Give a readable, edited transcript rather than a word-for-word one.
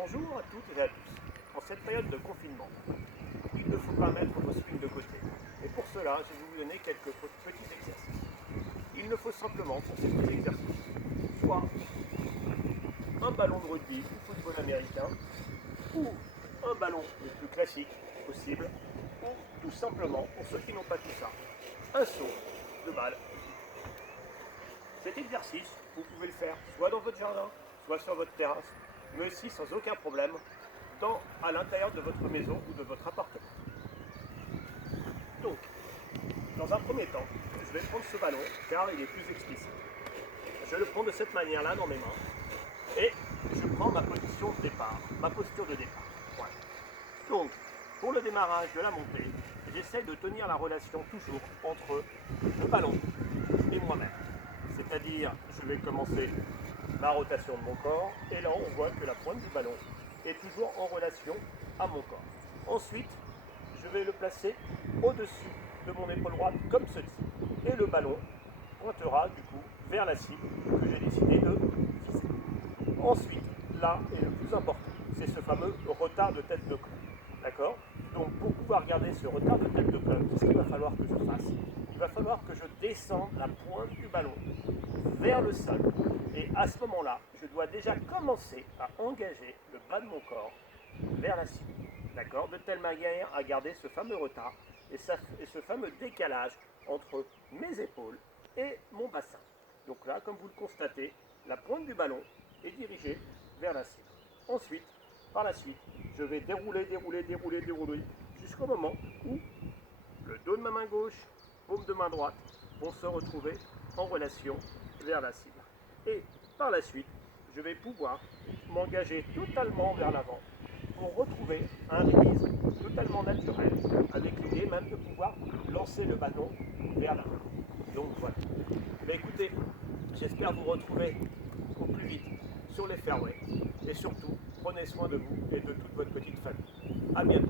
Bonjour à toutes et à tous. En cette période de confinement, il ne faut pas mettre vos swings de côté. Et pour cela, je vais vous donner quelques petits exercices. Il ne faut simplement, pour ces petits exercices, soit un ballon de rugby ou football américain, ou un ballon le plus classique possible, ou tout simplement, pour ceux qui n'ont pas tout ça, un saut de balle. Cet exercice, vous pouvez le faire soit dans votre jardin, soit sur votre terrasse, mais aussi sans aucun problème à l'intérieur de votre maison ou de votre appartement. Donc, dans un premier temps, je vais prendre ce ballon car il est plus explicite. Je le prends de cette manière-là dans mes mains et je prends ma position de départ, ma posture de départ. Voilà. Donc, pour le démarrage de la montée, j'essaie de tenir la relation toujours entre le ballon et moi-même. C'est-à-dire, je vais commencer ma rotation de mon corps, et là on voit que la pointe du ballon est toujours en relation à mon corps. Ensuite, je vais le placer au-dessus de mon épaule droite comme ceci, et le ballon pointera du coup vers la cible que j'ai décidé de viser. Ensuite, là est le plus important, c'est ce fameux retard de tête de colle. D'accord? Donc pour pouvoir garder ce retard de tête de colle, qu'est-ce qu'il va falloir que je fasse? Il va falloir que je descende la pointe du ballon vers le sol. Et à ce moment-là, je dois déjà commencer à engager le bas de mon corps vers la cible. D'accord? De telle manière à garder ce fameux retard et ce fameux décalage entre mes épaules et mon bassin. Donc là, comme vous le constatez, la pointe du ballon est dirigée vers la cible. Ensuite, par la suite, je vais dérouler jusqu'au moment où le dos de ma main gauche, paume de main droite vont se retrouver en relation vers la cible. Et par la suite, je vais pouvoir m'engager totalement vers l'avant pour retrouver un release totalement naturel, avec l'idée même de pouvoir lancer le ballon vers l'avant. Donc voilà. Mais écoutez, j'espère vous retrouver au plus vite sur les fairways. Et surtout, prenez soin de vous et de toute votre petite famille. A bientôt.